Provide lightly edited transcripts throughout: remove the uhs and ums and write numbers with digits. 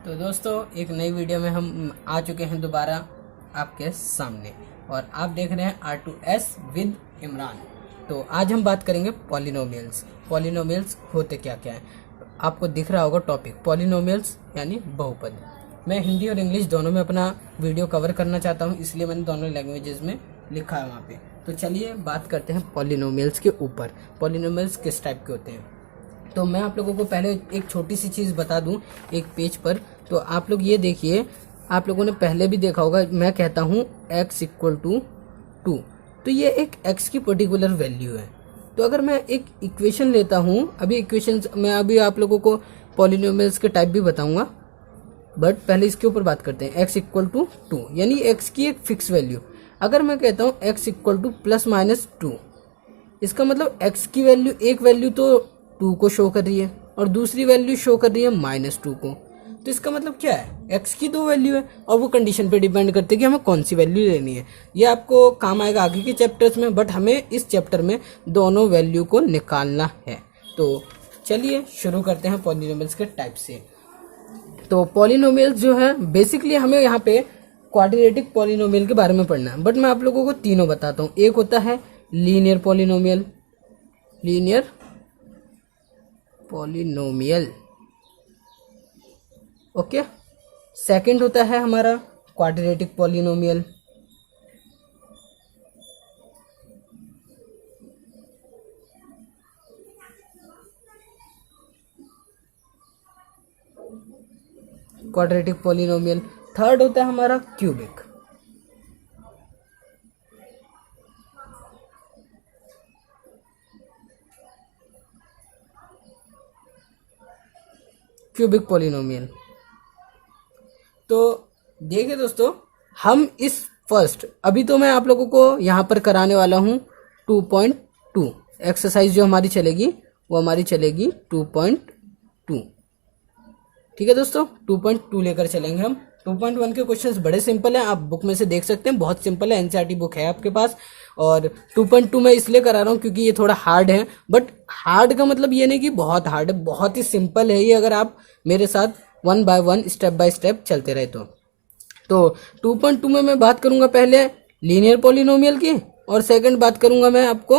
तो दोस्तों एक नई वीडियो में हम आ चुके हैं दोबारा आपके सामने और आप देख रहे हैं R2S विद इमरान। तो आज हम बात करेंगे पॉलिनोमियल्स। पॉलिनोमियल्स होते क्या क्या है, आपको दिख रहा होगा टॉपिक पॉलिनोमियल्स यानी बहुपद। मैं हिंदी और इंग्लिश दोनों में अपना वीडियो कवर करना चाहता हूँ, इसलिए मैंने दोनों लैंग्वेजेस में लिखा है वहाँ पे। तो चलिए बात करते हैं पॉलिनोमियल्स के ऊपर। पॉलिनोमियल्स किस टाइप के होते हैं, तो मैं आप लोगों को पहले एक छोटी सी चीज़ बता दूं एक पेज पर। तो आप लोग ये देखिए, आप लोगों ने पहले भी देखा होगा, मैं कहता हूँ x इक्वल टू 2, तो ये एक x की पर्टिकुलर वैल्यू है। तो अगर मैं एक इक्वेशन लेता हूँ, अभी इक्वेशंस मैं अभी आप लोगों को पॉलिनोमियल्स के टाइप भी बताऊंगा, बट पहले इसके ऊपर बात करते हैं। x इक्वल टू 2 यानी x की एक फिक्स वैल्यू। अगर मैं कहता हूँ x equal to plus minus 2, इसका मतलब x की वैल्यू, एक वैल्यू तो 2 को शो कर रही है और दूसरी वैल्यू शो कर रही है -2 को। तो इसका मतलब क्या है, x की दो वैल्यू है और वो कंडीशन पे डिपेंड करती है कि हमें कौन सी वैल्यू लेनी है। ये आपको काम आएगा आगे के चैप्टर्स में, बट हमें इस चैप्टर में दोनों वैल्यू को निकालना है। तो चलिए शुरू करते हैं पॉलिनोमियल्स के टाइप से। तो पॉलिनोमियल्स जो है बेसिकली हमें यहाँ पे क्वाड्रेटिक पॉलिनोमियल के बारे में पढ़ना है, बट मैं आप लोगों को तीनों बताता हूँ। एक होता है linear polynomial, linear polynomial, okay. Second होता है हमारा quadratic polynomial, quadratic polynomial. Third होता है हमारा क्यूबिक, क्यूबिक पॉलिनोमियल। तो देखिए दोस्तों, हम इस फर्स्ट अभी तो मैं आप लोगों को यहाँ पर कराने वाला हूँ 2.2 एक्सरसाइज। जो हमारी चलेगी वो हमारी चलेगी 2.2, ठीक है दोस्तों। 2.2 लेकर चलेंगे हम। 2.1 के क्वेश्चंस बड़े सिंपल हैं, आप बुक में से देख सकते हैं, बहुत सिंपल है। एनसीईआरटी बुक है आपके पास। और 2.2 मैं इसलिए करा रहा हूँ क्योंकि ये थोड़ा हार्ड है, बट हार्ड का मतलब ये नहीं कि बहुत हार्ड है, बहुत ही सिंपल है ये, अगर आप मेरे साथ 1 बाय 1 स्टेप बाय स्टेप चलते रहे तो 2.2 में मैं बात करूंगा पहले लीनियर पॉलिनोमियल की, और सेकंड बात करूंगा मैं आपको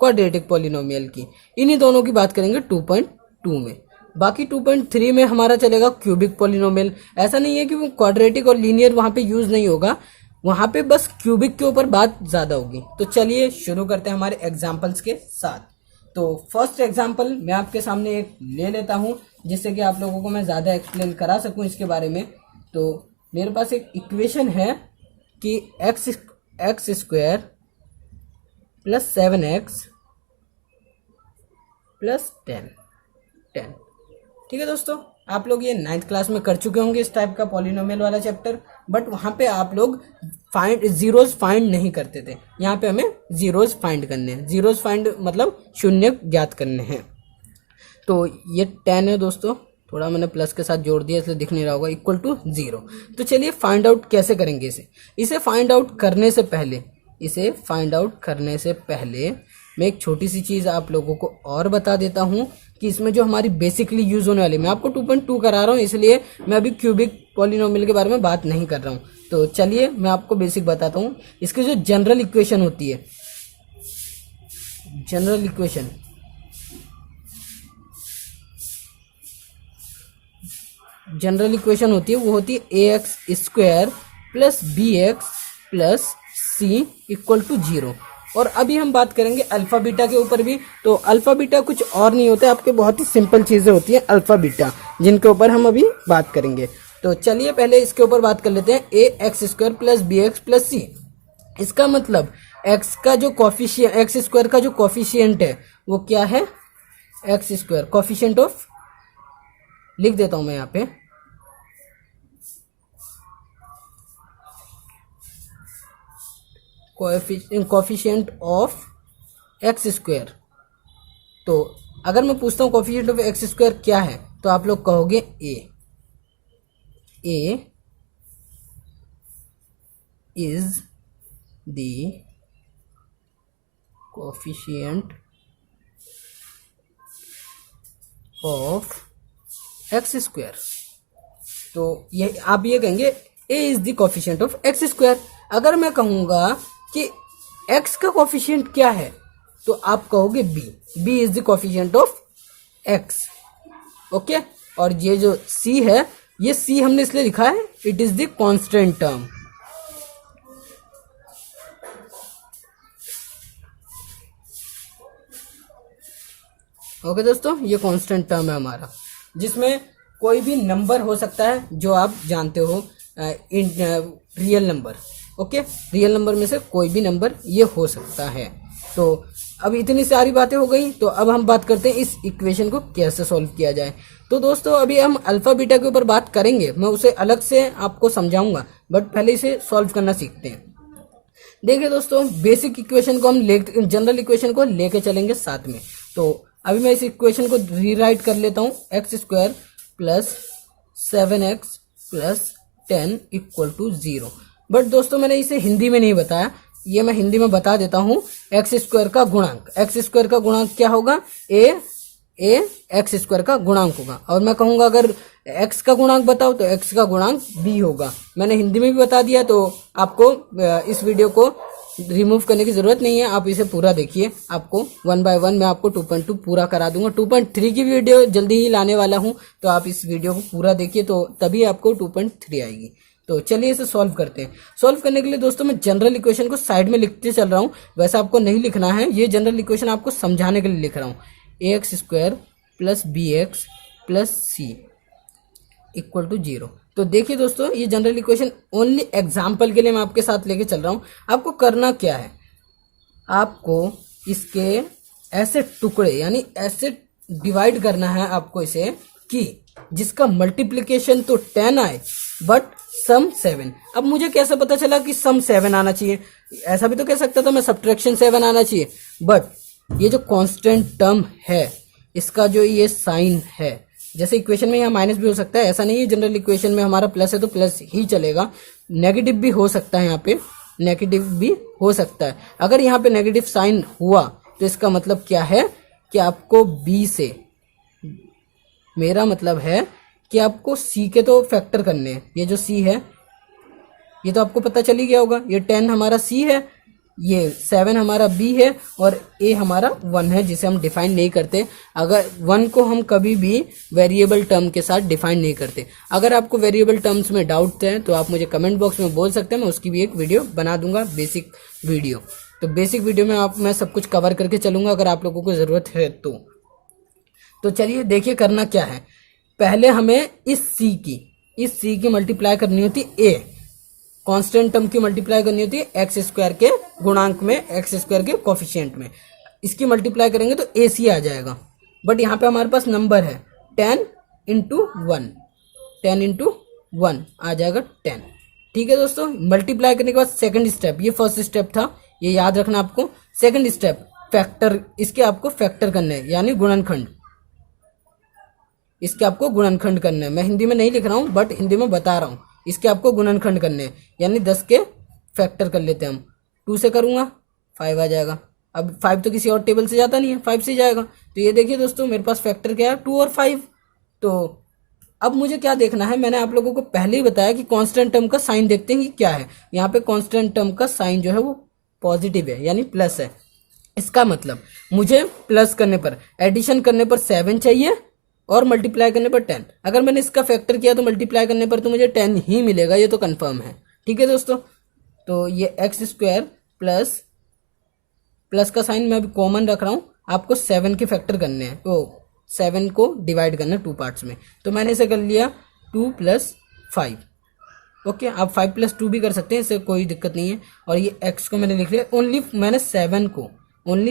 क्वाड्रेटिक पॉलिनोमियल की। इन्हीं दोनों की बात करेंगे 2.2 में। बाकी 2.3 में हमारा चलेगा क्यूबिक पॉलिनोमियल। ऐसा नहीं है कि वो क्वाड्रेटिक और लीनियर वहां पे यूज नहीं होगा, वहां पे बस क्यूबिक के ऊपर बात ज्यादा होगी। तो चलिए शुरू करते हैं हमारे एग्जाम्पल्स के साथ। तो फर्स्ट एग्जाम्पल मैं आपके सामने एक ले लेता हूं, जिससे कि आप लोगों को मैं ज़्यादा एक्सप्लेन करा सकूं इसके बारे में। तो मेरे पास एक इक्वेशन है कि x square plus 7x plus 10, ठीक है दोस्तों। आप लोग ये 9th क्लास में कर चुके होंगे इस टाइप का पॉलिनोमियल वाला चैप्टर, बट वहाँ पे आप लोग जीरोज फाइंड नहीं करते थे। यहाँ पे हमें जीरोज फाइंड करने हैं। जीरोज फाइंड मतलब शून्य ज्ञात करने हैं। तो ये 10 है दोस्तों, थोड़ा मैंने प्लस के साथ जोड़ दिया इसलिए दिख नहीं रहा होगा, इक्वल टू 0। तो चलिए फाइंड आउट कैसे करेंगे इसे फाइंड आउट करने से पहले, मैं एक छोटी सी चीज़ आप लोगों को और बता देता हूँ कि इसमें जो हमारी बेसिकली यूज होने वाली, मैं आपको 2.2 करा रहा हूँ इसलिए मैं अभी क्यूबिक पॉलिनोमियल के बारे में बात नहीं कर रहा हूँ। तो चलिए मैं आपको बेसिक बताता हूँ। इसकी जो जनरल इक्वेशन होती है, जनरल इक्वेशन होती है, वो होती है ax square plus bx plus c equal to 0। और अभी हम बात करेंगे अल्फा बीटा के ऊपर भी। तो अल्फा बीटा कुछ और नहीं होता है, आपके बहुत ही सिंपल चीज़ें होती हैं अल्फा बीटा, जिनके ऊपर हम अभी बात करेंगे। तो चलिए पहले इसके ऊपर बात कर लेते हैं। ax square plus bx plus c, इसका मतलब x का जो कॉफिशिएंट, एक्स स्क्वायर का जो कॉफिशिएंट है वो क्या है, एक्स स्क्वायर कॉफिशिएंट ऑफ, लिख देता हूं मैं यहाँ पे, कोएफिशिएंट ऑफ एक्स स्क्वायर। तो अगर मैं पूछता हूँ कोएफिशिएंट ऑफ एक्स स्क्वायर क्या है, तो आप लोग कहोगे a is the coefficient of x square. तो ये आप ये कहेंगे a is the coefficient of x square. अगर मैं कहूँगा कि x का कोफिशिएंट क्या है तो आप कहोगे b is the coefficient of x। Okay, और ये जो c है, ये c हमने इसलिए लिखा है it is the constant term. Okay दोस्तों, ये कांस्टेंट टर्म है हमारा, जिसमें कोई भी नंबर हो सकता है जो आप जानते हो, real number. Okay, real number में से कोई भी नंबर ये हो सकता है। तो अब इतनी सारी बातें हो गई, तो अब हम बात करते हैं इस इक्वेशन को कैसे सॉल्व किया जाए। तो दोस्तों अभी हम अल्फा बीटा के ऊपर बात करेंगे, मैं उसे अलग से आपको समझाऊंगा, बट पहले इसे सॉल्व करना सीखते हैं। देखिए दोस्तों, बेसिक इक्वेशन को हम जनरल इक्वेशन को लेके चलेंगे साथ में। तो अभी मैं इस इक्वेशन को रीराइट कर लेता हूँ, x square plus 7x plus 10 equal to 0। But दोस्तों मैंने इसे हिंदी में नहीं बताया, ये मैं हिंदी में बता देता हूँ। एक्स स्क्वायर का गुणांक, एक्स स्क्वायर का गुणांक क्या होगा, ए एक्स स्क्वायर का गुणांक होगा। और मैं कहूँगा अगर एक्स का गुणांक बताओ तो एक्स का गुणांक बी होगा। मैंने हिंदी में भी बता दिया, तो आपको इस वीडियो को रिमूव करने की जरूरत नहीं है, आप इसे पूरा देखिए। आपको 1 बाय 1 मैं आपको 2.2 पूरा करा दूंगा। 2.3 की वीडियो जल्दी ही लाने वाला हूं, तो आप इस वीडियो को पूरा देखिए, तो तभी आपको 2.3 आएगी। तो चलिए इसे सॉल्व करते हैं। सॉल्व करने के लिए दोस्तों मैं जनरल इक्वेशन को साइड में लिखते चल रहा हूँ, वैसे आपको नहीं लिखना है, ये जनरल इक्वेशन आपको समझाने के लिए लिख रहा हूँ। ax square plus bx plus c equal to 0। तो देखिए दोस्तों, ये जनरल इक्वेशन ओनली एग्जाम्पल के लिए मैं आपके साथ लेके चल रहा हूँ। आपको करना क्या है, आपको इसके ऐसे टुकड़े यानी ऐसे डिवाइड करना है आपको इसे, कि जिसका मल्टीप्लिकेशन तो 10 आए बट सम 7। अब मुझे कैसे पता चला कि सम 7 आना चाहिए, ऐसा भी तो कह सकता था मैं सब्ट्रैक्शन 7 आना चाहिए। बट ये जो कांस्टेंट टर्म है, इसका जो ये साइन है, जैसे इक्वेशन में यहाँ माइनस भी हो सकता है, ऐसा नहीं है जनरल इक्वेशन में हमारा प्लस है तो प्लस ही चलेगा, नेगेटिव भी हो सकता है, यहाँ पे नेगेटिव भी हो सकता है। अगर यहाँ पे नेगेटिव साइन हुआ तो इसका मतलब क्या है कि आपको बी से, मेरा मतलब है कि आपको सी के तो फैक्टर करने हैं। ये जो सी है ये तो आपको पता चल ही गया होगा, ये 10 हमारा सी है, ये 7 हमारा बी है, और ए हमारा 1 है जिसे हम डिफाइन नहीं करते। अगर 1 को हम कभी भी वेरिएबल टर्म के साथ डिफाइन नहीं करते। अगर आपको वेरिएबल टर्म्स में डाउट है तो आप मुझे कमेंट बॉक्स में बोल सकते हैं, मैं उसकी भी एक वीडियो बना दूंगा, बेसिक वीडियो। तो बेसिक वीडियो में मैं सब कुछ कवर करके चलूंगा अगर आप लोगों को ज़रूरत है तो चलिए देखिए करना क्या है। पहले हमें इस सी की मल्टीप्लाई करनी होती ए, कांस्टेंट टर्म की मल्टीप्लाई करनी होती है एक्स स्क्वायर के गुणांक में, एक्स स्क्वायर के कोफिशिएंट में। इसकी मल्टीप्लाई करेंगे तो ए सी आ जाएगा। बट यहाँ पे हमारे पास नंबर है 10 इंटू 1, 10 इंटू 1 आ जाएगा 10। ठीक है दोस्तों, मल्टीप्लाई करने के बाद सेकंड स्टेप, ये फर्स्ट स्टेप था, ये याद रखना आपको। सेकंड स्टेप फैक्टर, इसके आपको फैक्टर करने हैं यानी गुणनखंड, इसके आपको गुणनखंड करने हैं। मैं हिंदी में नहीं लिख रहा हूँ बट हिंदी में बता रहा हूँ, इसके आपको गुणनखंड करने हैं, यानी 10 के फैक्टर कर लेते हैं हम। 2 से करूँगा 5 आ जाएगा। अब 5 तो किसी और टेबल से जाता नहीं है, 5 से जाएगा। तो ये देखिए दोस्तों, मेरे पास फैक्टर क्या है, 2 और 5। तो अब मुझे क्या देखना है, मैंने आप लोगों को पहले ही बताया कि कांस्टेंट टर्म का साइन देखते हैं कि क्या है। यहाँ पे कांस्टेंट टर्म का साइन जो है वो पॉजिटिव है यानी प्लस है। इसका मतलब मुझे प्लस करने पर, एडिशन करने पर 7 चाहिए और मल्टीप्लाई करने पर 10। अगर मैंने इसका फैक्टर किया तो मल्टीप्लाई करने पर तो मुझे 10 ही मिलेगा, ये तो कंफर्म है। ठीक है दोस्तों, तो ये एक्स स्क्वायर प्लस का साइन मैं अभी कॉमन रख रहा हूँ, आपको 7 के फैक्टर करने हैं, तो 7 को डिवाइड करना है 2 पार्ट्स में। तो मैंने इसे कर लिया 2 + 5। ओके, आप 5 + 2 भी कर सकते हैं, इससे कोई दिक्कत नहीं है। और ये एक्स को मैंने लिख लिया, ओनली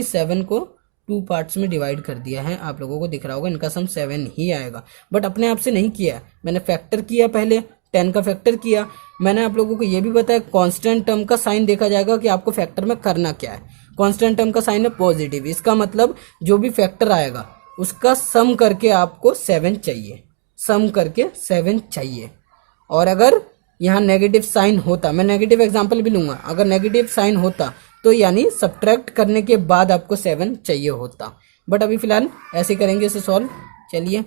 7 को 2 पार्ट्स में डिवाइड कर दिया है। आप लोगों को दिख रहा होगा, इनका सम 7 ही आएगा। बट अपने आप से नहीं किया, मैंने फैक्टर किया, पहले 10 का फैक्टर किया। मैंने आप लोगों को ये भी बताया कांस्टेंट टर्म का साइन देखा जाएगा कि आपको फैक्टर में करना क्या है। कांस्टेंट टर्म का साइन है पॉजिटिव, इसका मतलब जो भी फैक्टर आएगा उसका सम करके आपको 7 चाहिए, सम करके 7 चाहिए। और अगर यहाँ नेगेटिव साइन होता, मैं नेगेटिव एग्जाम्पल भी लूंगा, अगर नेगेटिव साइन होता तो यानी सब्ट्रैक्ट करने के बाद आपको 7 चाहिए होता। बट अभी फिलहाल ऐसे करेंगे इसे सॉल्व। चलिए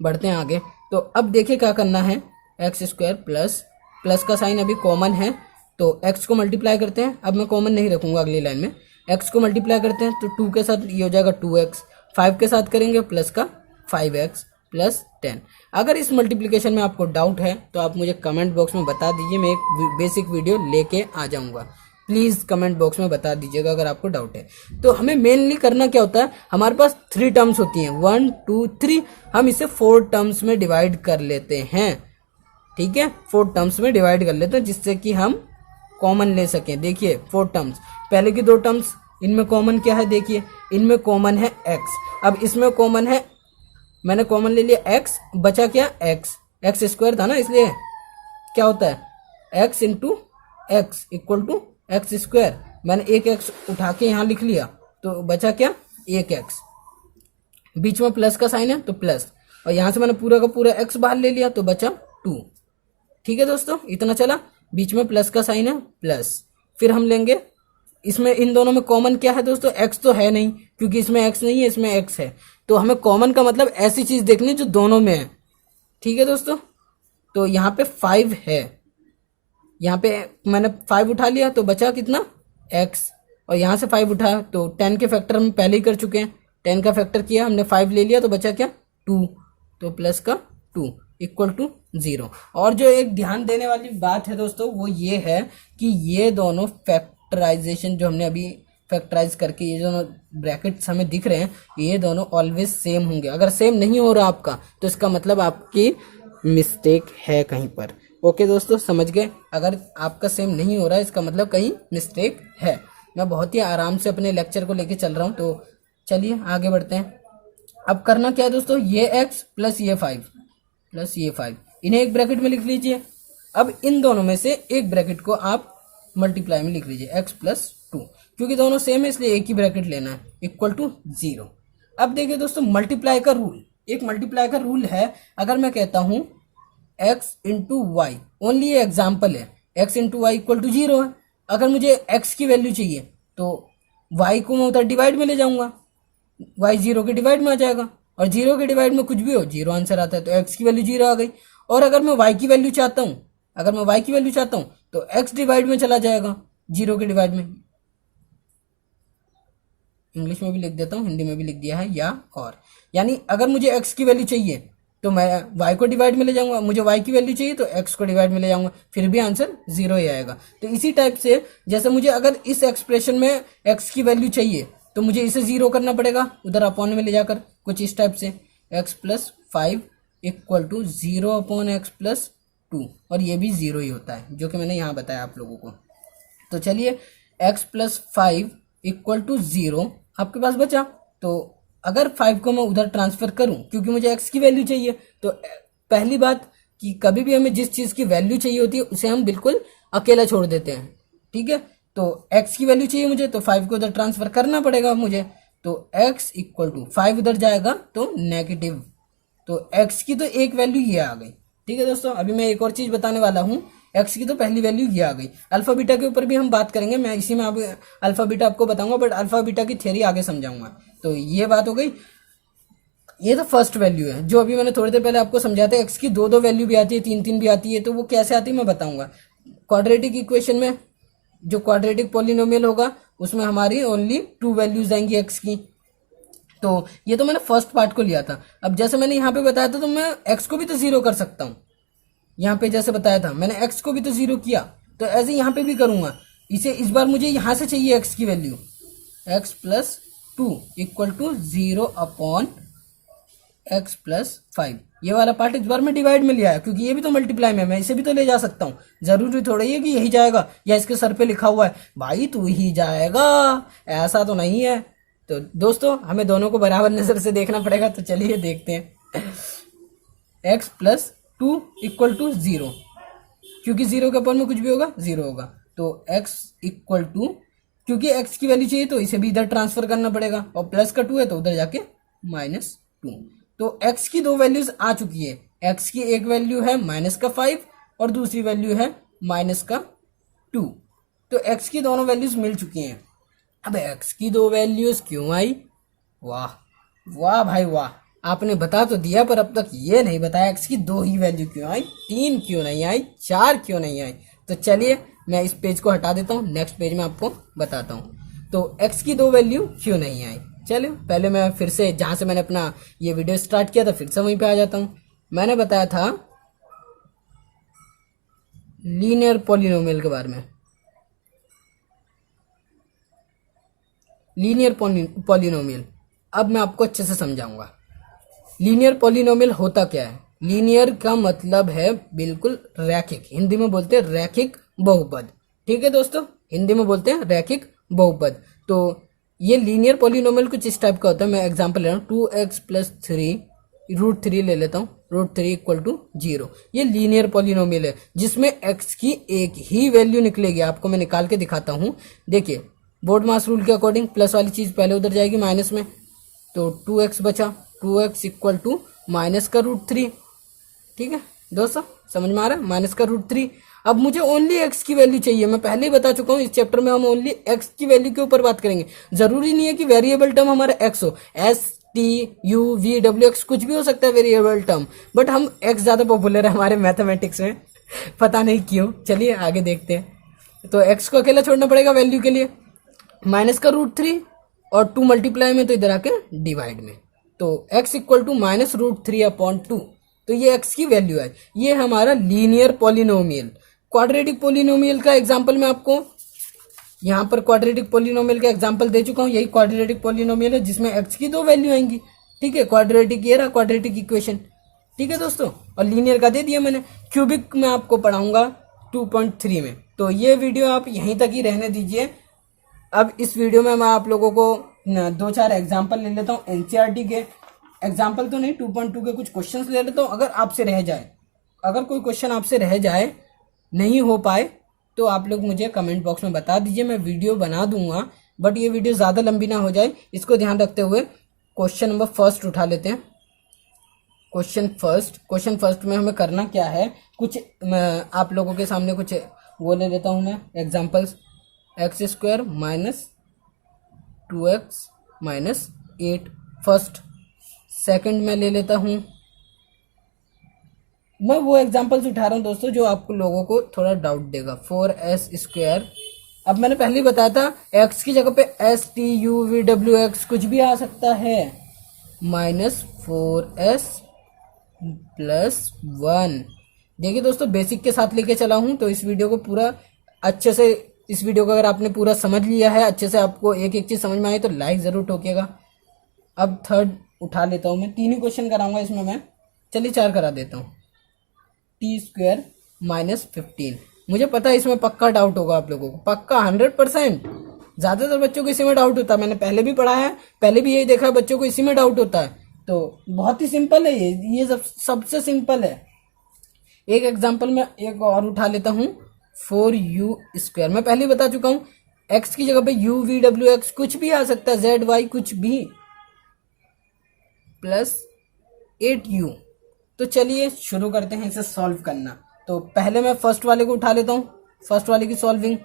बढ़ते हैं आगे। तो अब देखिए क्या करना है, एक्स स्क्वायर प्लस प्लस का साइन अभी कॉमन है तो एक्स को मल्टीप्लाई करते हैं। अब मैं कॉमन नहीं रखूंगा अगली लाइन में, एक्स को मल्टीप्लाई करते हैं तो 2 के साथ ये हो जाएगा 2x, 5 के साथ करेंगे प्लस का 5x प्लस 10। अगर इस मल्टीप्लिकेशन में आपको डाउट है तो आप मुझे कमेंट बॉक्स में बता दीजिए, मैं एक बेसिक वीडियो लेके आ जाऊंगा। प्लीज़ कमेंट बॉक्स में बता दीजिएगा अगर आपको डाउट है। तो हमें मेनली करना क्या होता है, हमारे पास 3 टर्म्स होती हैं, 1 2 3, हम इसे 4 टर्म्स में डिवाइड कर लेते हैं। ठीक है, 4 टर्म्स में डिवाइड कर लेते हैं जिससे कि हम कॉमन ले सकें। देखिए 4 टर्म्स, पहले की 2 टर्म्स, इनमें कॉमन क्या है, देखिए इनमें कॉमन है x, अब इसमें कॉमन है, मैंने कॉमन ले लिया x, बचा क्या एक्स स्क्वायर था ना, इसलिए क्या होता है x into x equal to x square. मैंने एक x उठा के यहाँ लिख लिया तो बचा क्या, एक x, बीच में प्लस का साइन है तो प्लस, और यहाँ से मैंने पूरा का पूरा x बाहर ले लिया तो बचा 2। ठीक है दोस्तों, इतना चला, बीच में प्लस का साइन है प्लस। फिर हम लेंगे, इसमें इन दोनों में कॉमन क्या है दोस्तों, x तो है नहीं क्योंकि इसमें x नहीं है, इसमें x है, तो हमें कॉमन का मतलब ऐसी चीज देखनी जो दोनों में है। ठीक है दोस्तों, तो यहाँ पे 5 है, यहाँ पे मैंने 5 उठा लिया तो बचा कितना x, और यहाँ से 5 उठा तो 10 के फैक्टर हम पहले ही कर चुके हैं, 10 का फैक्टर किया हमने, 5 ले लिया तो बचा क्या 2, तो प्लस का 2 इक्वल टू 0। और जो एक ध्यान देने वाली बात है दोस्तों वो ये है कि ये दोनों फैक्टराइजेशन जो हमने अभी फैक्टराइज करके ये दोनों ब्रैकेट्स हमें दिख रहे हैं, ये दोनों ऑलवेज सेम होंगे। अगर सेम नहीं हो रहा आपका तो इसका मतलब आपकी मिस्टेक है कहीं पर। ओके दोस्तों, समझ गए, अगर आपका सेम नहीं हो रहा है इसका मतलब कहीं मिस्टेक है। मैं बहुत ही आराम से अपने लेक्चर को लेके चल रहा हूँ, तो चलिए आगे बढ़ते हैं। अब करना क्या है दोस्तों, ये x प्लस ये 5 प्लस ये 5, इन्हें एक ब्रैकेट में लिख लीजिए। अब इन दोनों में से एक ब्रैकेट को आप मल्टीप्लाई में लिख लीजिए, x प्लस 2, क्योंकि दोनों सेम है इसलिए एक ही ब्रैकेट लेना है, इक्वल टू 0। अब देखिए दोस्तों, मल्टीप्लाई का रूल, एक मल्टीप्लाई का रूल है, अगर मैं कहता हूं x इंटू वाई, ओनली ये एग्जाम्पल है, x into y equal to 0 है। अगर मुझे x की वैल्यू चाहिए तो y को मैं उधर डिवाइड में ले जाऊंगा, y 0 के डिवाइड में आ जाएगा, और 0 के डिवाइड में कुछ भी हो 0 आंसर आता है, तो x की वैल्यू 0 आ गई। और अगर मैं y की वैल्यू चाहता हूँ, अगर मैं y की वैल्यू चाहता हूँ तो x डिवाइड में चला जाएगा, 0 के डिवाइड में। इंग्लिश में भी लिख देता हूँ, हिंदी में भी लिख दिया है या और, यानी अगर मुझे x की वैल्यू चाहिए तो मैं y को डिवाइड में ले जाऊंगा, मुझे y की वैल्यू चाहिए तो x को डिवाइड में ले जाऊंगा, फिर भी आंसर 0 ही आएगा। तो इसी टाइप से जैसे मुझे अगर इस एक्सप्रेशन में x की वैल्यू चाहिए तो मुझे इसे 0 करना पड़ेगा उधर अपॉन में ले जाकर, कुछ इस टाइप से x plus 5 equal to 0 upon x plus 2, और ये भी 0 ही होता है जो कि मैंने यहाँ बताया आप लोगों को। तो चलिए x प्लस 5 इक्वल टू 0 आपके पास बचा, तो अगर 5 को मैं उधर ट्रांसफर करूं क्योंकि मुझे x की वैल्यू चाहिए, तो पहली बात कि कभी भी हमें जिस चीज़ की वैल्यू चाहिए होती है उसे हम बिल्कुल अकेला छोड़ देते हैं। ठीक है, तो x की वैल्यू चाहिए मुझे तो 5 को उधर ट्रांसफर करना पड़ेगा मुझे, तो x इक्वल टू 5 उधर जाएगा तो नेगेटिव, तो x की तो एक वैल्यू ये आ गई। ठीक है दोस्तों, अभी मैं एक और चीज़ बताने वाला हूँ, x की तो पहली वैल्यू ये आ गई। अल्फा बीटा के ऊपर भी हम बात करेंगे, मैं इसी में अब अल्फा बीटा आपको बताऊंगा, बट अल्फा बीटा की थ्योरी आगे समझाऊंगा। तो ये बात हो गई, ये तो फर्स्ट वैल्यू है जो अभी मैंने थोड़ी देर पहले आपको समझाया था। एक्स की 2 वैल्यू भी आती है, 3 भी आती है, तो वो कैसे आती है मैं बताऊंगा। क्वाड्रेटिक इक्वेशन में जो क्वाड्रेटिक पॉलिनोमियल होगा उसमें हमारी ओनली 2 वैल्यूज आएंगी एक्स की। तो ये तो मैंने फर्स्ट पार्ट को लिया था। अब जैसे मैंने यहाँ पे बताया था तो मैं एक्स को भी तो 0 कर सकता हूँ, यहाँ पे जैसे बताया था मैंने एक्स को भी तो 0 किया, तो ऐसे यहाँ पे भी करूंगा। इसे इस बार मुझे यहाँ से चाहिए एक्स की value, x plus 2 equal to 0 upon x plus 5। ये वाला पार्ट इस बार मैं डिवाइड में लिया है क्योंकि ये भी तो मल्टीप्लाई में, मैं इसे भी तो ले जा सकता हूँ। जरूरी थोड़ी है कि यही जाएगा या इसके सर पे लिखा हुआ है भाई तू ही जाएगा, ऐसा तो नहीं है। तो दोस्तों हमें दोनों को बराबर नजर से देखना पड़ेगा, तो चलिए देखते हैं। एक्स प्लस 2 इक्वल टू 0, क्योंकि 0 के अपॉन में कुछ भी होगा 0 होगा, तो x इक्वल टू, क्योंकि x की वैल्यू चाहिए तो इसे भी इधर ट्रांसफर करना पड़ेगा, और प्लस का 2 है तो उधर जाके -2। तो x की 2 वैल्यूज आ चुकी है, x की एक वैल्यू है -5 और दूसरी वैल्यू है -2। तो x की दोनों वैल्यूज मिल चुकी हैं। अब x की 2 वैल्यूज क्यों आई, वाह वाह भाई वाह, आपने बता तो दिया, पर अब तक ये नहीं बताया एक्स की 2 ही वैल्यू क्यों आई, 3 क्यों नहीं आई, 4 क्यों नहीं आई। तो चलिए मैं इस पेज को हटा देता हूँ, नेक्स्ट पेज में आपको बताता हूँ। तो एक्स की 2 वैल्यू क्यों नहीं आई। चलिए पहले मैं फिर से जहाँ से मैंने अपना ये वीडियो स्टार्ट किया था फिर से वहीं पे आ जाता हूँ। मैंने बताया था लीनियर पॉलिनोमियल के बारे में। लीनियर पॉलिनोमियल अब मैं आपको अच्छे से समझाऊंगा। लीनियर पॉलिनोमियल होता क्या है। लीनियर का मतलब है बिल्कुल रैखिक, हिंदी में बोलते हैं रैखिक बहुपद। ठीक है दोस्तों, हिंदी में बोलते हैं रैखिक बहुपद। तो ये लीनियर पॉलिनोमियल कुछ इस टाइप का होता है। मैं एग्जांपल ले रहा हूँ, 2x+3 √3 ले लेता हूँ, √3 = 0। ये लीनियर पॉलिनोमियल है जिसमें x की एक ही वैल्यू निकलेगी। आपको मैं निकाल के दिखाता हूँ। देखिए बोर्ड मास रूल के अकॉर्डिंग प्लस वाली चीज पहले उधर जाएगी माइनस में, तो 2x बचा, 2x = माइनस का √3। ठीक है दोस्तों, समझ में आ रहा है, माइनस का √3। अब मुझे ओनली x की वैल्यू चाहिए। मैं पहले ही बता चुका हूँ इस चैप्टर में हम ओनली x की वैल्यू के ऊपर बात करेंगे। जरूरी नहीं है कि वेरिएबल टर्म हमारा x हो, s t u v w x कुछ भी हो सकता है वेरिएबल टर्म, बट हम x ज्यादा पॉपुलर है हमारे मैथमेटिक्स में पता नहीं क्यों। चलिए आगे देखते हैं। तो x को अकेला छोड़ना पड़ेगा वैल्यू के लिए, माइनस का √3 और 2 मल्टीप्लाई में तो इधर आके डिवाइड में, तो x = -√3/2। तो ये x की वैल्यू है। ये हमारा लीनियर पॉलिनोमियल। क्वाड्रेटिक पॉलिनोमियल का एग्जांपल मैं आपको यहाँ पर क्वाड्रेटिक पॉलिनोमियल का एग्जांपल दे चुका हूँ। यही क्वाड्रेटिक पॉलिनोमियल है जिसमें x की 2 वैल्यू आएंगी। ठीक है, क्वाड्रेटिक ये रहा क्वाड्रेटिक इक्वेशन। ठीक है दोस्तों, और लीनियर का दे दिया मैंने। क्यूबिक में आपको पढ़ाऊंगा 2.3 में। तो ये वीडियो आप यहीं तक ही रहने दीजिए। अब इस वीडियो में मैं आप लोगों को 2-4 एग्जाम्पल ले लेता हूँ एनसीईआरटी के। एग्जाम्पल तो नहीं, 2.2 के कुछ क्वेश्चंस ले लेता हूँ। अगर आपसे रह जाए, अगर कोई क्वेश्चन आपसे रह जाए, नहीं हो पाए, तो आप लोग मुझे कमेंट बॉक्स में बता दीजिए, मैं वीडियो बना दूंगा। बट ये वीडियो ज़्यादा लंबी ना हो जाए, इसको ध्यान रखते हुए क्वेश्चन नंबर फर्स्ट उठा लेते हैं। क्वेश्चन फर्स्ट में हमें करना क्या है, कुछ आप लोगों के सामने कुछ वो ले लेता हूँ मैं examples. x² - 2x - 8 first. Second में ले लेता हूँ, मैं वो एग्जांपल्स उठा रहा हूँ दोस्तों जो आपको लोगों को थोड़ा डाउट देगा। 4s²। अब मैंने पहले ही बताया था x की जगह पे s t u v w x कुछ भी आ सकता है, -4s + 1। देखिए दोस्तों, बेसिक के साथ लेके चला हूँ, तो इस वीडियो को पूरा अच्छे से, इस वीडियो को अगर आपने पूरा समझ लिया है, अच्छे से आपको एक एक चीज़ समझ में आई, तो लाइक ज़रूर ठोकिएगा। अब थर्ड उठा लेता हूँ मैं, 3 ही क्वेश्चन कराऊंगा इसमें मैं। चलिए 4 करा देता हूँ। t² - 15। मुझे पता है इसमें पक्का डाउट होगा आप लोगों को, पक्का 100%। ज़्यादातर बच्चों को इसी में डाउट होता है, मैंने पहले भी पढ़ा है, पहले भी यही देखा है, बच्चों को इसी में डाउट होता है। तो बहुत ही सिंपल है ये सबसे सिंपल है। एक एग्जाम्पल में एक और उठा लेता हूँ, 4u²। मैं पहले ही बता चुका हूँ x की जगह पे u v w x कुछ भी आ सकता है, z y कुछ भी, +8u। तो चलिए शुरू करते हैं इसे सॉल्व करना। तो पहले मैं फर्स्ट वाले को उठा लेता हूँ, फर्स्ट वाले की सॉल्विंग।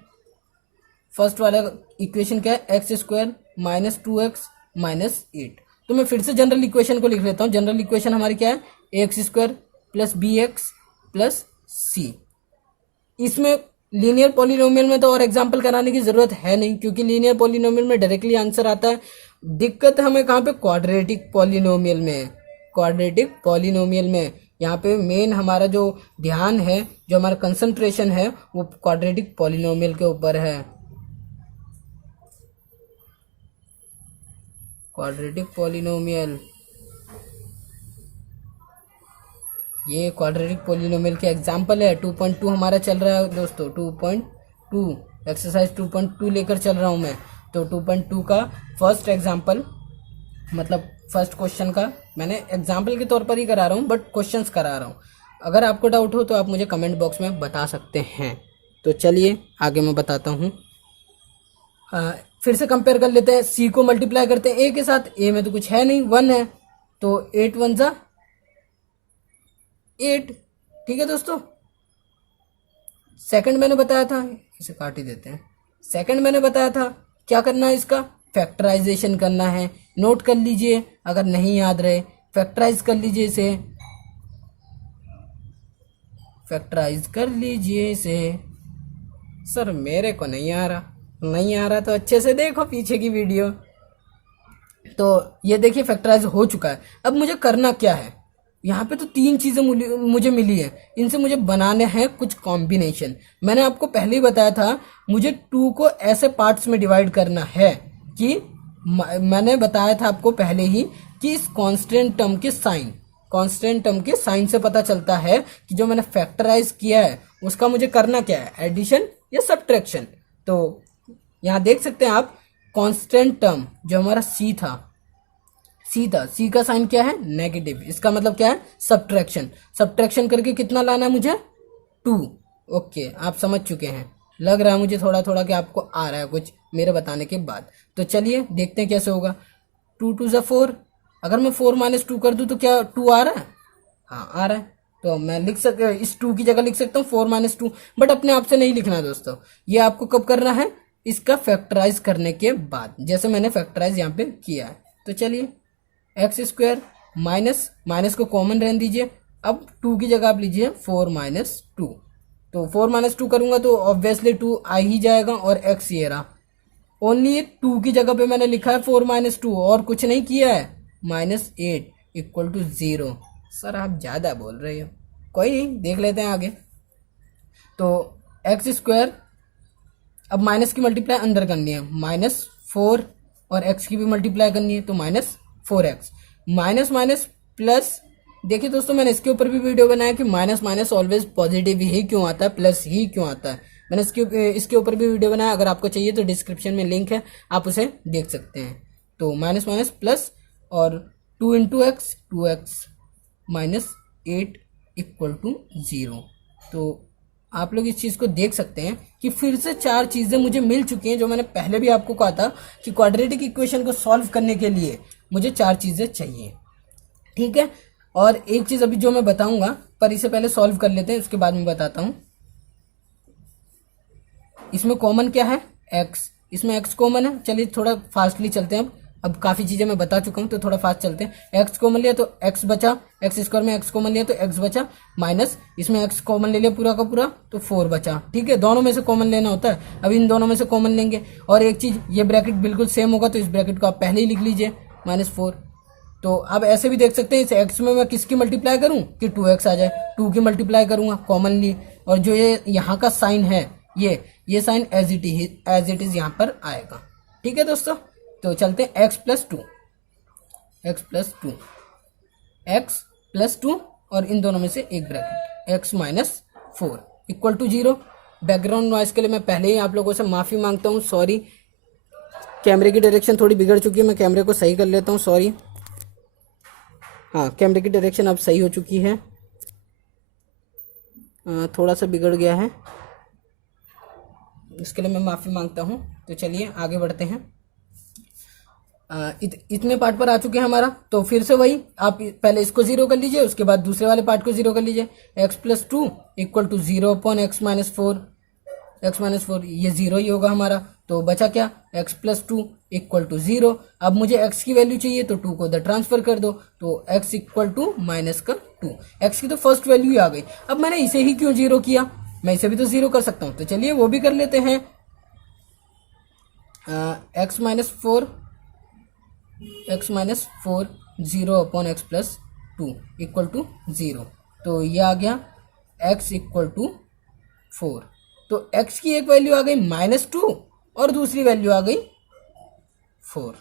फर्स्ट वाला इक्वेशन क्या है, x² - 2x - 8। तो मैं फिर से जनरल इक्वेशन को लिख लेता हूँ। जनरल इक्वेशन हमारी क्या है, ax² + bx + c। इसमें लीनियर पॉलिनोमियल में तो और एग्जांपल कराने की जरूरत है नहीं, क्योंकि लीनियर पॉलिनोमियल में डायरेक्टली आंसर आता है। दिक्कत हमें कहाँ पे, क्वाड्रेटिक पॉलिनोमियल में। क्वाड्रेटिक पॉलिनोमियल में यहाँ पे मेन हमारा जो ध्यान है, जो हमारा कंसंट्रेशन है, वो क्वाड्रेटिक पॉलिनोमियल के ऊपर है। क्वाड्रेटिक पॉलिनोमियल, ये क्वाड्रेटिक पॉलिनोमियल के एग्जाम्पल है। 2.2 हमारा चल रहा है दोस्तों, 2.2 एक्सरसाइज 2.2 लेकर चल रहा हूँ मैं। तो 2.2 का फर्स्ट एग्जाम्पल, मतलब फर्स्ट क्वेश्चन का मैंने एग्जाम्पल के तौर पर ही करा रहा हूँ, बट क्वेश्चंस करा रहा हूँ। अगर आपको डाउट हो तो आप मुझे कमेंट बॉक्स में बता सकते हैं। तो चलिए आगे मैं बताता हूँ। फिर से कंपेयर कर लेते हैं, सी को मल्टीप्लाई करते हैं ए के साथ। ए में तो कुछ है नहीं, 1 है, तो 8 1 जा 8। ठीक है दोस्तों, सेकंड मैंने बताया था, इसे काट ही देते हैं। सेकंड मैंने बताया था क्या करना है, इसका फैक्टराइजेशन करना है। नोट कर लीजिए अगर नहीं याद रहे, फैक्टराइज कर लीजिए इसे, फैक्टराइज कर लीजिए इसे। सर मेरे को नहीं आ रहा, नहीं आ रहा तो अच्छे से देखो पीछे की वीडियो। तो ये देखिए फैक्टराइज हो चुका है। अब मुझे करना क्या है, यहाँ पे तो तीन चीज़ें मुझे मिली है, इनसे मुझे बनाने हैं कुछ कॉम्बिनेशन। मैंने आपको पहले ही बताया था मुझे 2 को ऐसे पार्ट्स में डिवाइड करना है कि मैंने बताया था आपको पहले ही कि इस कांस्टेंट टर्म के साइन, कांस्टेंट टर्म के साइन से पता चलता है कि जो मैंने फैक्टराइज किया है उसका मुझे करना क्या है, एडिशन या सब्ट्रैक्शन। तो यहाँ देख सकते हैं आप कांस्टेंट टर्म जो हमारा सी था, सी का साइन क्या है, नेगेटिव, इसका मतलब क्या है, सब्ट्रैक्शन। सब्ट्रैक्शन करके कितना लाना है मुझे, 2। ओके, आप समझ चुके हैं, लग रहा है मुझे थोड़ा थोड़ा कि आपको आ रहा है कुछ मेरे बताने के बाद। तो चलिए देखते हैं कैसे होगा। 2 2 ज़ा 4, अगर मैं 4 - 2 कर दूं तो क्या 2 आ रहा है, हाँ आ रहा है। तो मैं लिख सकता, इस 2 की जगह लिख सकता हूँ 4 - 2, बट अपने आप से नहीं लिखना है दोस्तों, ये आपको कब करना है, इसका फैक्टराइज करने के बाद, जैसे मैंने फैक्टराइज यहाँ पे किया है। तो चलिए x² माइनस को कॉमन रहने दीजिए। अब 2 की जगह आप लीजिए 4 - 2, तो 4 - 2 करूँगा तो ऑब्वियसली 2 आ ही जाएगा, और x ये रहा। ओनली 2 की जगह पे मैंने लिखा है 4 - 2 और कुछ नहीं किया है, -8 = 0। सर आप ज़्यादा बोल रहे हो, कोई नहीं, देख लेते हैं आगे। तो x², अब माइनस की मल्टीप्लाई अंदर करनी है, -4, और x की भी मल्टीप्लाई करनी है तो -4x, माइनस प्लस। देखिए दोस्तों मैंने इसके ऊपर भी वीडियो बनाया कि माइनस ऑलवेज पॉजिटिव ही क्यों आता है, प्लस ही क्यों आता है, मैंने इसके ऊपर भी वीडियो बनाया, अगर आपको चाहिए तो डिस्क्रिप्शन में लिंक है, आप उसे देख सकते हैं। तो माइनस प्लस, और 2 × x 2x -8 = 0। तो आप लोग इस चीज़ को देख सकते हैं कि फिर से 4 चीज़ें मुझे मिल चुकी हैं, जो मैंने पहले भी आपको कहा था कि क्वाड्रेटिक इक्वेशन को सॉल्व करने के लिए मुझे 4 चीज़ें चाहिए, ठीक है। और एक चीज़ अभी जो मैं बताऊंगा, पर इसे पहले सॉल्व कर लेते हैं, उसके बाद मैं बताता हूँ। इसमें कॉमन क्या है, x, इसमें x कॉमन है। चलिए थोड़ा फास्टली चलते हैं, अब काफ़ी चीज़ें मैं बता चुका हूँ तो थोड़ा फास्ट चलते हैं। x कॉमन लिया तो x बचा, x² में x कॉमन लिया तो x बचा, माइनस इसमें x कॉमन ले लिया पूरा का पूरा तो 4 बचा, ठीक है। दोनों में से कॉमन लेना होता है, अब इन दोनों में से कॉमन लेंगे। और एक चीज़, ये ब्रैकेट बिल्कुल सेम होगा तो इस ब्रैकेट को आप पहले ही लिख लीजिए, -4। तो अब ऐसे भी देख सकते हैं, इस x में मैं किसकी मल्टीप्लाई करूँ कि 2x आ जाए, 2 की मल्टीप्लाई करूँगा कॉमन ली, और जो ये यहाँ का साइन है, ये साइन एज इट इज यहाँ पर आएगा, ठीक है दोस्तों। तो चलते हैं x + 2, x + 2, और इन दोनों में से एक ब्रैकेट, x - 4 = 0। बैकग्राउंड नॉइस के लिए मैं पहले ही आप लोगों से माफ़ी मांगता हूँ, सॉरी। कैमरे की डायरेक्शन थोड़ी बिगड़ चुकी है, मैं कैमरे को सही कर लेता हूँ, सॉरी। हाँ, कैमरे की डायरेक्शन अब सही हो चुकी है, थोड़ा सा बिगड़ गया है, इसके लिए मैं माफ़ी मांगता हूँ। तो चलिए आगे बढ़ते हैं। इतने पार्ट पर आ चुके हैं हमारा, तो फिर से वही, आप पहले इसको 0 कर लीजिए, उसके बाद दूसरे वाले पार्ट को 0 कर लीजिए। x + 2 = 0/x - 4, ये 0 ही होगा हमारा। तो बचा क्या, x + 2 = 0। अब मुझे x की वैल्यू चाहिए तो 2 को उधर ट्रांसफर कर दो, तो x = -2। x की तो फर्स्ट वैल्यू ही आ गई। अब मैंने इसे ही क्यों 0 किया, मैं इसे भी तो 0 कर सकता हूँ, तो चलिए वो भी कर लेते हैं। x - 4 0/x + 2 = 0, तो ये आ गया x = 4। तो x की एक वैल्यू आ गई -2 और दूसरी वैल्यू आ गई 4,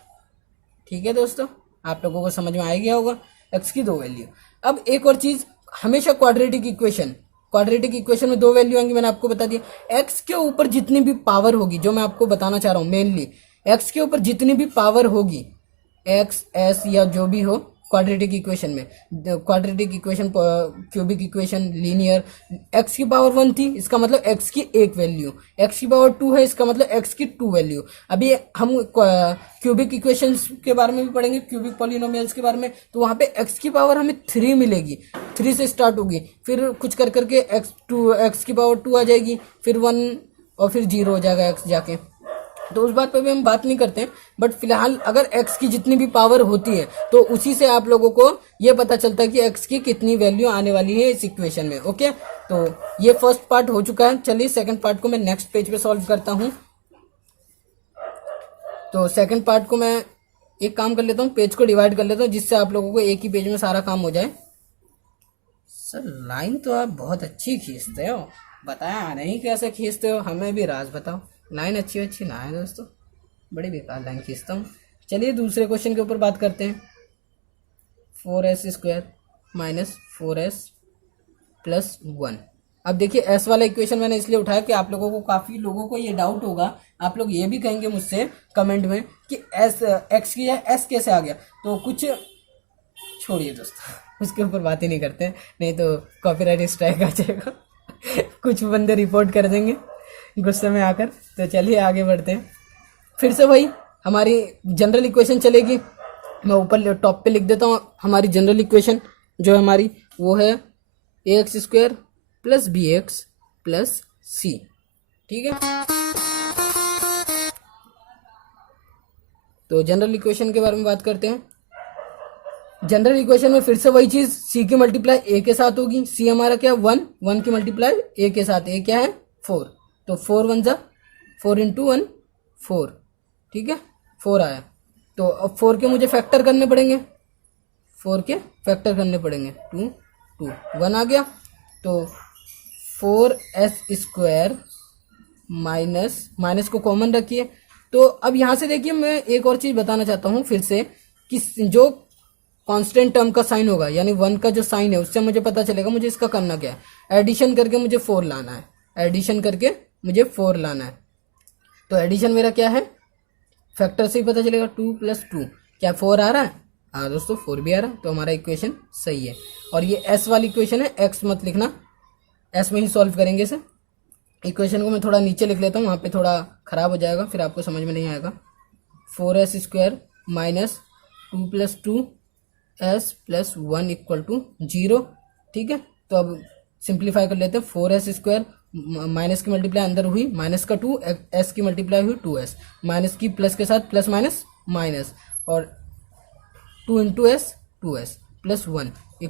ठीक है दोस्तों, आप लोगों को समझ में आ गया होगा x की 2 वैल्यू। अब एक और चीज़, हमेशा क्वाड्रेटिक इक्वेशन में 2 वैल्यू आएंगी, मैंने आपको बता दिया। x के ऊपर जितनी भी पावर होगी, जो मैं आपको बताना चाह रहा हूँ मेनली, x के ऊपर जितनी भी पावर होगी, x s या जो भी हो क्वाड्रेटिक इक्वेशन में, quadratic equation, cubic equation, linear, x की पावर 1 थी, इसका मतलब x की एक वैल्यू, x की पावर 2 है, इसका मतलब x की 2 वैल्यू। अभी हम क्यूबिक इक्वेशंस के बारे में भी पढ़ेंगे, क्यूबिक पॉलिनोमियल्स के बारे में, तो वहाँ पे x की पावर हमें 3 मिलेगी, 3 से स्टार्ट होगी, फिर कुछ कर करके x की पावर 2 आ जाएगी, फिर 1 और फिर 0 हो जाएगा x जाके, तो उस बात पे भी हम बात नहीं करते हैं। बट फिलहाल अगर x की जितनी भी पावर होती है तो उसी से आप लोगों को ये पता चलता है कि x की कितनी वैल्यू आने वाली है इस इक्वेशन में। ओके, तो ये फर्स्ट पार्ट हो चुका है। चलिए सेकंड पार्ट को मैं नेक्स्ट पेज पे सॉल्व करता हूँ। तो सेकंड पार्ट को मैं एक काम कर लेता हूँ, पेज को डिवाइड कर लेता हूँ जिससे आप लोगों को एक ही पेज में सारा काम हो जाए। सर लाइन तो आप बहुत अच्छी खींचते हो, बताया नहीं कैसे खींचते हो, हमें भी राज बताओ। लाइन अच्छी ना है दोस्तों, बड़ी बेकार लाइन खींचता हूँ। चलिए दूसरे क्वेश्चन के ऊपर बात करते हैं। 4s² minus 4s plus 1। अब देखिए एस वाला इक्वेशन मैंने इसलिए उठाया कि आप लोगों को, काफ़ी लोगों को ये डाउट होगा, आप लोग ये भी कहेंगे मुझसे कमेंट में कि एस एक्स की एस कैसे आ गया। तो कुछ छोड़िए दोस्तों, उसके ऊपर बात ही नहीं करते हैं, नहीं तो कॉपीराइट स्ट्राइक आ जाएगा। कुछ बंदे रिपोर्ट कर देंगे गुस्से में आकर। तो चलिए आगे बढ़ते हैं। फिर से वही हमारी जनरल इक्वेशन चलेगी। मैं ऊपर टॉप पे लिख देता हूँ हमारी जनरल इक्वेशन जो हमारी वो है ax² plus bx plus c। ठीक है, तो जनरल इक्वेशन के बारे में बात करते हैं। जनरल इक्वेशन में फिर से वही चीज, c की मल्टीप्लाई a के साथ होगी। c हमारा क्या है 1 की मल्टीप्लाई a के साथ, a क्या है 4, तो 4 1 जा 4 इंटू 1 4। ठीक है, 4 आया। तो अब 4 के मुझे फैक्टर करने पड़ेंगे, 4 के फैक्टर करने पड़ेंगे। 2 2 1 आ गया। तो 4s² माइनस को कॉमन रखिए। तो अब यहाँ से देखिए मैं एक और चीज़ बताना चाहता हूँ फिर से कि जो कांस्टेंट टर्म का साइन होगा यानी 1 का जो साइन है उससे मुझे पता चलेगा मुझे इसका करना क्या है। एडिशन करके मुझे 4 लाना है, एडिशन करके मुझे 4 लाना है। तो एडिशन मेरा क्या है, फैक्टर से ही पता चलेगा। 2 + 2 क्या 4 आ रहा है? हाँ दोस्तों 4 भी आ रहा है। तो हमारा इक्वेशन सही है। और ये एस वाली इक्वेशन है, एक्स मत लिखना, एस में ही सॉल्व करेंगे इसे। इक्वेशन को मैं थोड़ा नीचे लिख लेता हूँ, वहाँ पे थोड़ा ख़राब हो जाएगा, फिर आपको समझ में नहीं आएगा। 4s² minus 2 + 2s plus 1 = 0। ठीक है, तो अब सिंप्लीफाई कर लेते हैं। 4s² माइनस की मल्टीप्लाई अंदर हुई, माइनस का 2, एस की मल्टीप्लाई हुई 2s, माइनस की प्लस के साथ प्लस माइनस माइनस, और 2 इंटू s 2s प्लस 1 =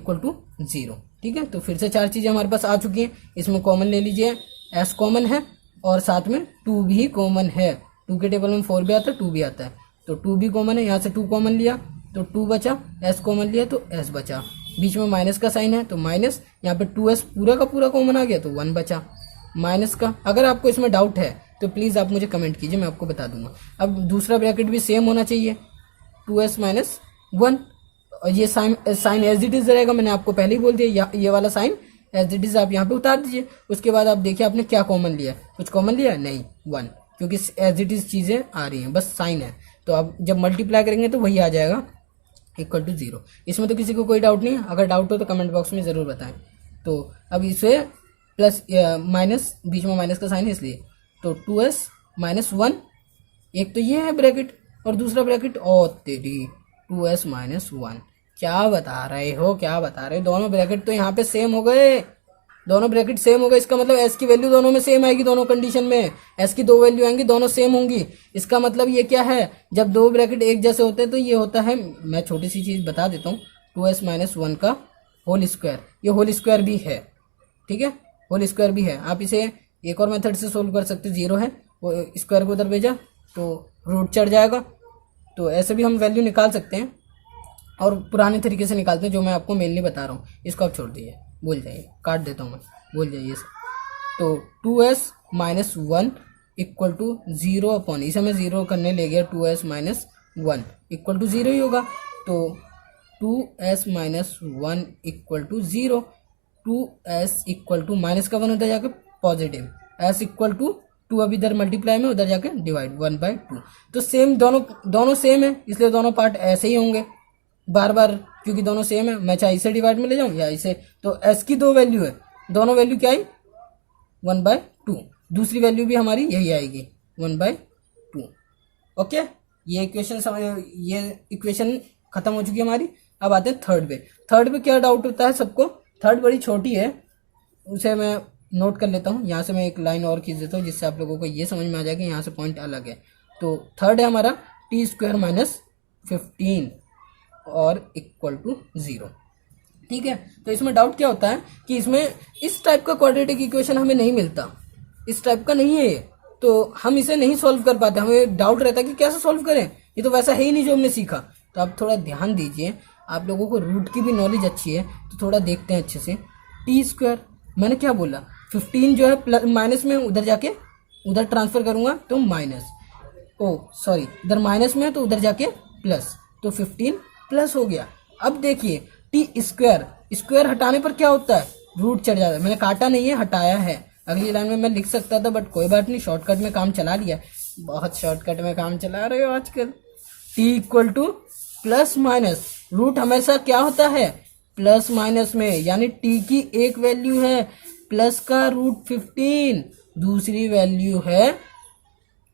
0। ठीक है, तो फिर से 4 चीज़ें हमारे पास आ चुकी हैं। इसमें कॉमन ले लीजिए, s कॉमन है और साथ में 2 भी कॉमन है। 2 के टेबल में 4 भी आता है, 2 भी आता है, तो 2 भी कॉमन है। यहाँ से 2 कॉमन लिया तो 2 बचा, s कॉमन लिया तो s बचा, बीच में माइनस का साइन है तो माइनस, यहाँ पे 2s पूरा का पूरा कॉमन आ गया तो 1 बचा माइनस का। अगर आपको इसमें डाउट है तो प्लीज़ आप मुझे कमेंट कीजिए, मैं आपको बता दूंगा। अब दूसरा ब्रैकेट भी सेम होना चाहिए, 2s माइनस 1, और ये साइन एज इट इज रहेगा। मैंने आपको पहले ही बोल दिया, ये वाला साइन एज इट इज आप यहाँ पे उतार दीजिए। उसके बाद आप देखिए आपने क्या कॉमन लिया, कुछ कॉमन लिया नहीं, 1, क्योंकि एज इट इज चीज़ें आ रही हैं, बस साइन है। तो अब जब मल्टीप्लाई करेंगे तो वही आ जाएगा = 0। इसमें तो किसी को कोई डाउट नहीं है, अगर डाउट हो तो कमेंट बॉक्स में ज़रूर बताएं। तो अब इसे प्लस माइनस, बीच में माइनस का साइन है इसलिए, तो 2s माइनस 1, एक तो ये है ब्रैकेट और दूसरा ब्रैकेट, और तेरी 2s माइनस 1। क्या बता रहे हो, क्या बता रहे हो? दोनों ब्रैकेट तो यहाँ पे सेम हो गए, दोनों ब्रैकेट सेम हो गए। इसका मतलब s की वैल्यू दोनों में सेम आएगी, दोनों कंडीशन में s की 2 वैल्यू आएंगी, दोनों सेम होंगी। इसका मतलब ये क्या है, जब 2 ब्रैकेट एक जैसे होते हैं तो ये होता है, मैं छोटी सी चीज़ बता देता हूँ, 2s माइनस 1 का होल स्क्वायर, ये होल स्क्वायर भी है। ठीक है, होल स्क्वायर भी है। आप इसे एक और मेथड से सोल्व कर सकते हो, 0 है वो स्क्वायर को उधर भेजा तो रूट चढ़ जाएगा, तो ऐसे भी हम वैल्यू निकाल सकते हैं। और पुराने तरीके से निकालते हैं जो मैं आपको मेनली बता रहा हूँ, इसको आप छोड़ दीजिए, भूल जाइए, काट देता हूँ मैं, भूल जाइए। तो 2s माइनस 1 = 0 अपॉन, इसे मैं 0 करने ले गया, 2s माइनस 1 = 0 ही होगा। तो 2s माइनस 1 = 0, 2s = माइनस का 1 उधर जाके पॉजिटिव, s = 2 अब इधर मल्टीप्लाई में, उधर जाके डिवाइड 1/2। तो सेम, दोनों सेम है इसलिए दोनों पार्ट ऐसे ही होंगे बार बार, क्योंकि दोनों सेम है। मैं चाहे इसे डिवाइड में ले जाऊं या इसे, तो s की 2 वैल्यू है, दोनों वैल्यू क्या आई 1/2, दूसरी वैल्यू भी हमारी यही आएगी 1/2। ओके, ये इक्वेशन समझ, ये इक्वेशन खत्म हो चुकी है हमारी। अब आते हैं थर्ड पे। थर्ड पे क्या डाउट होता है सबको, थर्ड बड़ी छोटी है, उसे मैं नोट कर लेता हूँ। यहाँ से मैं एक लाइन और खींच देता हूँ जिससे आप लोगों को ये समझ में आ जाए कि यहाँ से पॉइंट अलग है। तो थर्ड है हमारा टी स्क्वायर माइनस 15 और इक्वल टू 0। ठीक है, तो इसमें डाउट क्या होता है कि इसमें इस टाइप का क्वाड्रेटिक इक्वेशन हमें नहीं मिलता, इस टाइप का नहीं है ये, तो हम इसे नहीं सॉल्व कर पाते, हमें डाउट रहता है कि कैसे सॉल्व करें, ये तो वैसा है ही नहीं जो हमने सीखा। तो आप थोड़ा ध्यान दीजिए, आप लोगों को रूट की भी नॉलेज अच्छी है तो थोड़ा देखते हैं अच्छे से। टी स्क्वायर मैंने क्या बोला, 15 जो है प्लस माइनस में, उधर जाके उधर ट्रांसफर करूंगा तो माइनस, ओ सॉरी इधर माइनस में है तो उधर जाके प्लस, तो 15 प्लस हो गया। अब देखिए टी स्क्वायर, स्क्वायर हटाने पर क्या होता है, रूट चढ़ जाता है, मैंने काटा नहीं है हटाया है। अगली लाइन में मैं लिख सकता था बट कोई बात नहीं, शॉर्टकट में काम चला लिया, बहुत शॉर्टकट में काम चला रहे हो आजकल। T equal to plus minus, root हमेशा क्या होता है प्लस माइनस में, यानी टी की एक वैल्यू है प्लस का रूट 15, दूसरी वैल्यू है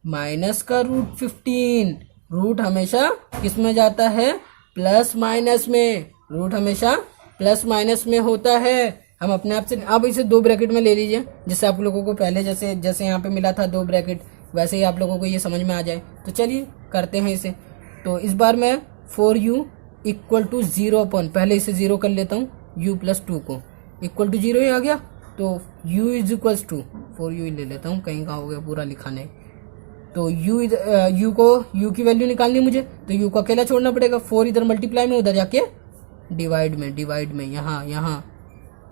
माइनस का रूट 15। रूट हमेशा किस में जाता है, प्लस माइनस में, रूट हमेशा प्लस माइनस में होता है। हम अपने आप से, आप इसे 2 ब्रैकेट में ले लीजिए, जिससे आप लोगों को पहले जैसे यहाँ पे मिला था 2 ब्रैकेट, वैसे ही आप लोगों को ये समझ में आ जाए। तो चलिए करते हैं इसे। तो इस बार मैं 4u इक्वल टू 0 अपन, पहले इसे 0 कर लेता हूँ, u प्लस 2 को इक्वल टू 0 ही आ गया, तो u is equals to 4u ले लेता हूँ, कहीं का हो गया पूरा लिखा नहीं। तो u की वैल्यू निकालनी मुझे, तो u को अकेला छोड़ना पड़ेगा, 4 इधर मल्टीप्लाई में, उधर जाके डिवाइड में यहाँ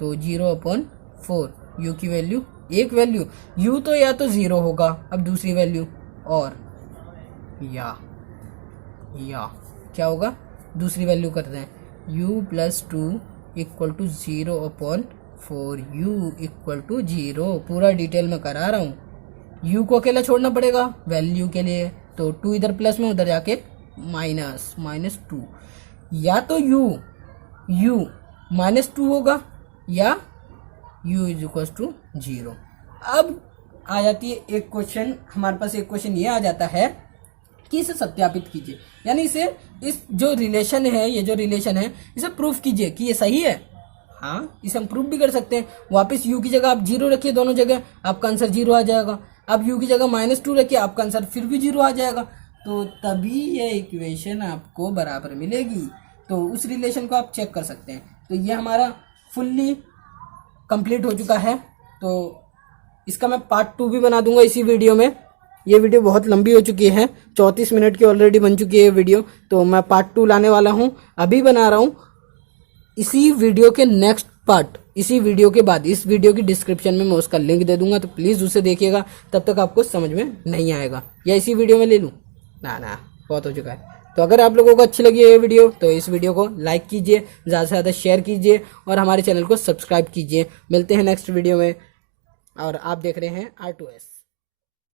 तो 0/4, u की वैल्यू, एक वैल्यू u तो या तो 0 होगा, अब दूसरी वैल्यू और या क्या होगा, दूसरी वैल्यू करते हैं, u plus 2 equal to 0/4, u equal to 0, पूरा डिटेल में करा रहा हूँ। u को अकेला छोड़ना पड़ेगा वैल्यू के लिए, तो 2 इधर प्लस में, उधर जाके -2, या तो u -2 होगा या u इज इक्वल टू 0। अब आ जाती है एक क्वेश्चन, हमारे पास एक क्वेश्चन ये आ जाता है कि इसे सत्यापित कीजिए, यानी इस जो रिलेशन है, ये जो रिलेशन है इसे प्रूफ कीजिए कि ये सही है। हाँ, इसे हम प्रूफ भी कर सकते हैं। वापस u की जगह आप 0 रखिए, दोनों जगह आपका आंसर 0 आ जाएगा। अब u की जगह -2 रखिए, आपका आंसर फिर भी 0 आ जाएगा, तो तभी ये इक्वेशन आपको बराबर मिलेगी। तो उस रिलेशन को आप चेक कर सकते हैं। तो ये हमारा फुल्ली कंप्लीट हो चुका है, तो इसका मैं पार्ट 2 भी बना दूंगा इसी वीडियो में। ये वीडियो बहुत लंबी हो चुकी है, 34 मिनट की ऑलरेडी बन चुकी है ये वीडियो, तो मैं पार्ट 2 लाने वाला हूँ, अभी बना रहा हूँ। इसी वीडियो के नेक्स्ट पार्ट, इसी वीडियो के बाद, इस वीडियो की डिस्क्रिप्शन में मैं उसका लिंक दे दूंगा, तो प्लीज़ उसे देखिएगा, तब तक आपको समझ में नहीं आएगा। या इसी वीडियो में ले लूँ, ना बहुत हो चुका है। तो अगर आप लोगों को अच्छी लगी ये वीडियो, तो इस वीडियो को लाइक कीजिए, ज़्यादा से ज़्यादा शेयर कीजिए और हमारे चैनल को सब्सक्राइब कीजिए। मिलते हैं नेक्स्ट वीडियो में, और आप देख रहे हैं R2S।